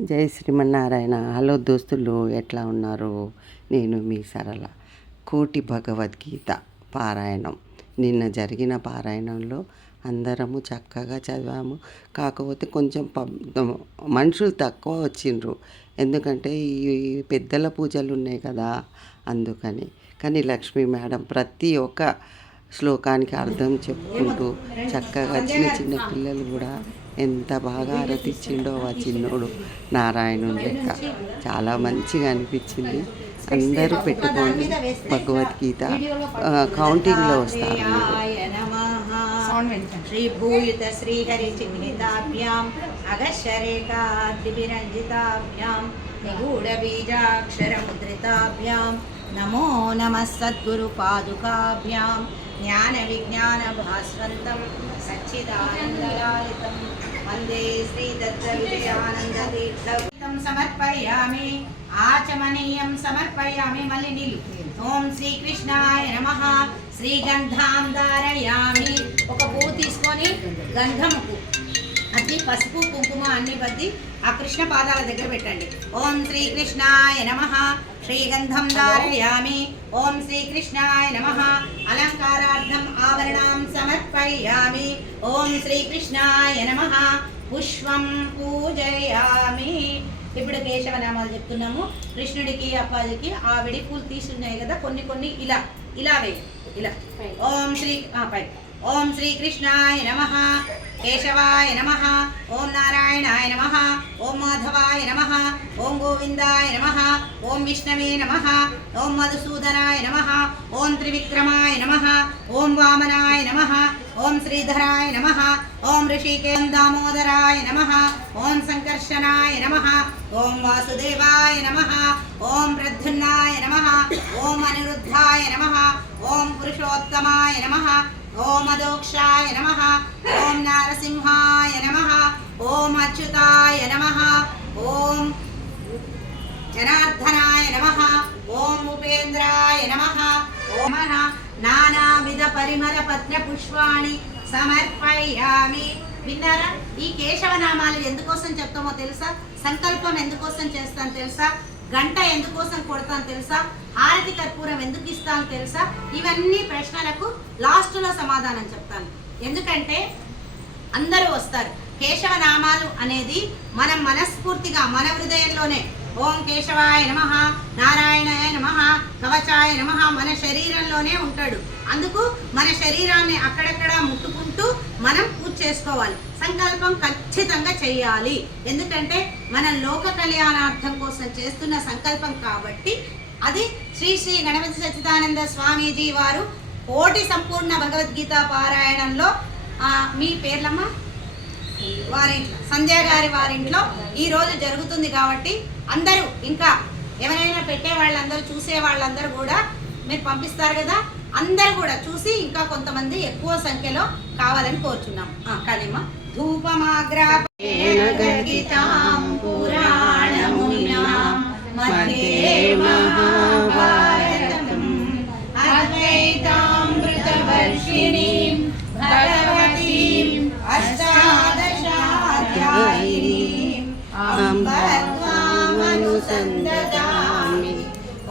జై శ్రీమన్నారాయణ. హలో దోస్తులు ఎట్లా ఉన్నారు? నేను మీ సరళ. కోటి భగవద్గీత పారాయణం. నిన్న జరిగిన పారాయణంలో అందరము చక్కగా చదివాము. కాకపోతే కొంచెం మనుషులు తక్కువ వచ్చిండ్రు. ఎందుకంటే ఈ పెద్దల పూజలు ఉన్నాయి కదా అందుకని. కానీ లక్ష్మీ మేడం ప్రతి ఒక్క శ్లోకానికి అర్థం చెప్పుకుంటూ చక్కగా చిన్న చిన్న పిల్లలు కూడా ఎంత బాగా ఆరతిచ్చిండో ఆ చిన్నోడు నారాయణుని లెక్క. చాలా మంచిగా అనిపించింది. అందరూ పెట్టుకోండి. భగవద్గీత కౌంటింగ్లో వస్తారు మీరు. శ్రీభూయుత శ్రీహరిచిహ్నితాభ్యాం అగశరేఖాద్విరంజితాభ్యాం నిగూఢబీజాక్షరముద్రితాభ్యాం నమో నమ సద్గురు పాదుకాభ్యాం విజ్ఞాన భాస్వంతం సచ్చిదానందలాలితం వందే శ్రీదత్తవిజయానందతీర్థం సమర్పయామి ఆచమనీయం సమర్పయామి మళ్ళీ నీళ్ళు ఓం శ్రీకృష్ణాయ నమ శ్రీగంధాం ధారయామి ఒక పువ్వు తీసుకొని గంధముకు అది పసుపు కుంకుమ అన్ని బద్ది ఆ కృష్ణ పాదాల దగ్గర పెట్టండి. ఓం శ్రీకృష్ణాయ నమ. శ్రీగంధం ధారయామి. ఓం శ్రీకృష్ణాయ నమ. అలంకారార్థం ఆవరణం సమర్పయామి. ఓం శ్రీకృష్ణాయ నమ. పుష్పం పూజయామి. ఇప్పుడు కేశవ నామాలు చెప్తున్నాము. కృష్ణుడికి అప్పాజికి ఆ విడి పూలు తీసున్నాయి కదా కొన్ని కొన్ని ఇలా ఇలా వేయి ఇలా. ఓం శ్రీ పై ఓం శ్రీకృష్ణాయ నమ. కేశవాయ నమ ఓం నారాయణాయ నమ ఓం మాధవాయ నమ ఓం గోవిందాయ నమ ఓం విష్ణవే నమ ఓం మధుసూదనాయ నమ ఓం త్రివిక్రమాయ నమ ఓం వామనాయ నమ ఓం శ్రీధరాయ నమ ఓం ఋషికేం దామోదరాయ నమ ఓం సంకర్షణాయ నమ ఓం వాసుదేవాయ నమ ఓం ప్రద్యున్నాయ నమ ఓం అనిరుద్ధాయ నమ ఓం పురుషోత్తమాయ నమ ఓం అదోక్షాయ నమ. ఓం నారసింహాయ నమ. ఓం అచ్యుతాయ నమ. ఓం జనార్దనాయ నమ. ఓం ఉపేంద్రాయ నమ. ఓం నానావిధ పరిమళ పత్ర పుష్పాణి సమర్పయామి. విన్నారా? ఈ కేశవనామాలు ఎందుకోసం చెప్తామో తెలుసా? సంకల్పం ఎందుకోసం చేస్తాను తెలుసా? గంట ఎందుకోసం కొడతాను తెలుసా? హారతి కర్పూరం ఎందుకు ఇస్తాను తెలుసా? ఇవన్నీ ప్రశ్నలకు లాస్ట్లో సమాధానం చెప్తాను. ఎందుకంటే అందరూ వస్తారు. కేశవ నామాలు అనేది మనం మనస్ఫూర్తిగా మన హృదయంలోనే ఓం కేశవాయ నమ నారాయణాయ నమ కవచాయ నమ మన శరీరంలోనే ఉంటాడు. అందుకు మన శరీరాన్ని అక్కడక్కడ ముట్టుకుంటూ మనం పూజ చేసుకోవాలి. సంకల్పం ఖచ్చితంగా చేయాలి. ఎందుకంటే మన లోక కళ్యాణార్థం కోసం చేస్తున్న సంకల్పం కాబట్టి అది శ్రీ శ్రీ గణపతి సచ్చిదానంద స్వామీజీ వారు కోటి సంపూర్ణ భగవద్గీత పారాయణంలో మీ పేర్లమ్మ? వారింట్లో సంధ్య గారి వారింట్లో ఈ రోజు జరుగుతుంది కాబట్టి అందరూ ఇంకా ఎవరైనా పెట్టే వాళ్ళందరూ చూసే వాళ్ళందరూ కూడా మీరు పంపిస్తారు కదా? అందరూ కూడా చూసి ఇంకా కొంతమంది ఎక్కువ సంఖ్యలో కావాలని కోరుచున్నాం. ఆ, ధూపమాగ్రా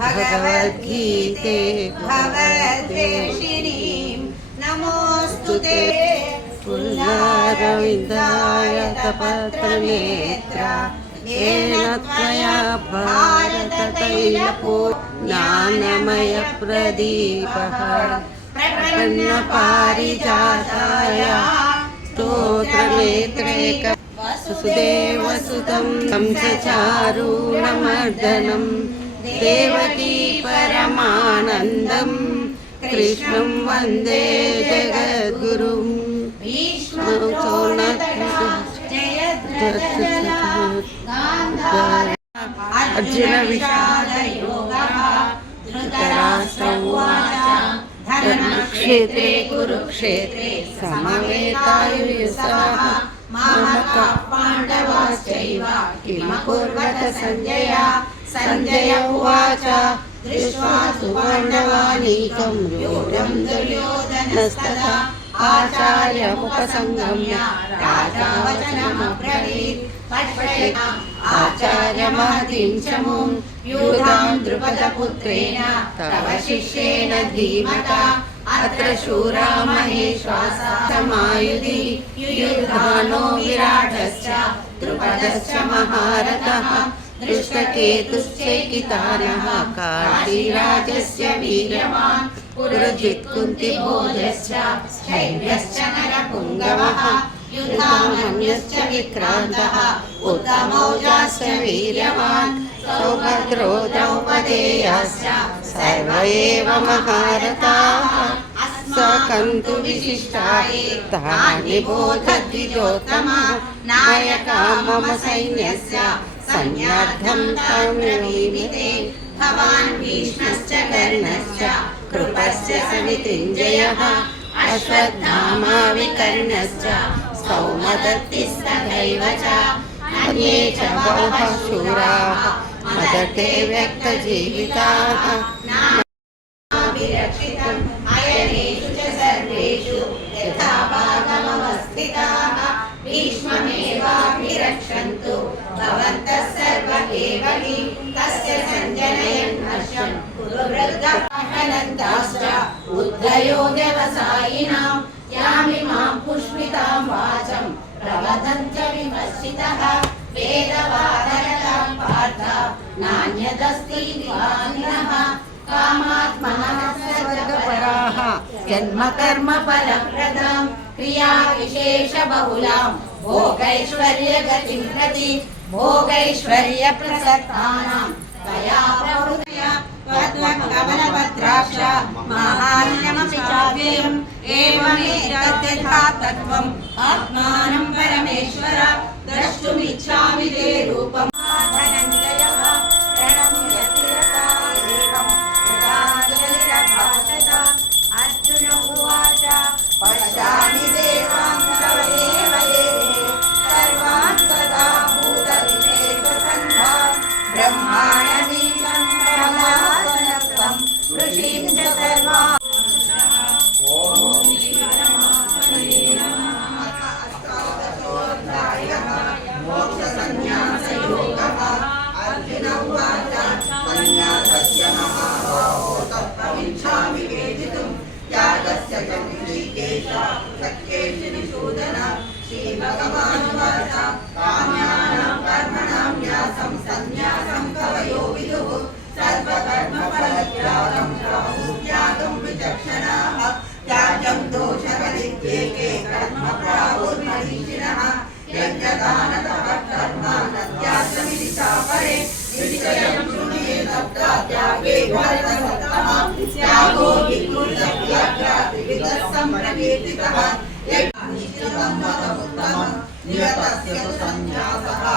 भगवद्गीते भवद्वेषिणीं नमोऽस्तु ते। पुल्लारविन्दाय तपत्रनेत्रा। येन त्वया भारततैलपो ज्ञानमयप्रदीपः। प्रपन्नपारिजाताय स्तोत्रनेत्रेक। वसुदेवसुतं कंसचारूणमर्दनम् వసుదేవసుతం కంసచారూణమర్దనం దేవకీ పరమానందం కృష్ణం వందే జగద్గురుం అర్జున విషాద ధర్మక్షేత్రే కురుక్షేత్రే సమవేతాయుసా మమక सञ्जय उवाच दृष्ट्वा सुपाण्डवानीकं रूढं दुर्योधनस्तदा आचार्यमुपसङ्गम्य राजा वचनमब्रवीत् पठेन आचार्यमहतीं च मुं यूतां द्रुपदपुत्रेण तव शिष्येन धीमता अत्र शूरा महेश्वासमायुधि युधानो विराटश्च द्रुपदश्च महारथः दृष्टकेतुश्चैकितानः काशीराजस्य वीर्यवान् पुरजित्कुन्तिभोजश्च शैव्यश्च नरपुङ्गवः, युधामन्यश्च विक्रान्तः उत्तमौजाश्च वीर्यवान् सौभद्रो द्रौपदेयश्च सर्व एव महारथाः। सकन्तु विशिष्टाये तानि बोधद्विजोत्तमः नायका मम सैन्यस्य सैन्यार्थं तमिते भवान् भीष्मश्च कर्णश्च कृपश्च समितिञ्जयः अश्वत्थामा विकर्णश्च सौमदत्तिस्तथैव च अन्ये च बहवः शूराः मदते व्यक्तजीविताः सर्व तस्य सञ्जनयन् हर्षम्। पुरुवृद्धः उद्धयो व्यवसायिनां यामिमां पुष्पितां वाचं। प्रवदन्त विमर्शितः वेदवादरतां पार्थ। नान्यदस्ति दिवानिनः। कामात्मनः सर्वपराः जन्मकर्मफलप्रदां। क्रियाविशेषबहुलां। भोगैश्वर्यगतिं प्रति भोगैश्वर्यप्रसक्तानां तया प्रवृत्तया त्वत्कमलपत्राक्ष माहात्म्यमपि चाव्ययम् एवमेतद्यथा तत्त्वम् आत्मानं परमेश्वर द्रष्टुमिच्छामि ते रूपम् धनञ्जयः त्यागो नियतस्य संन्यासः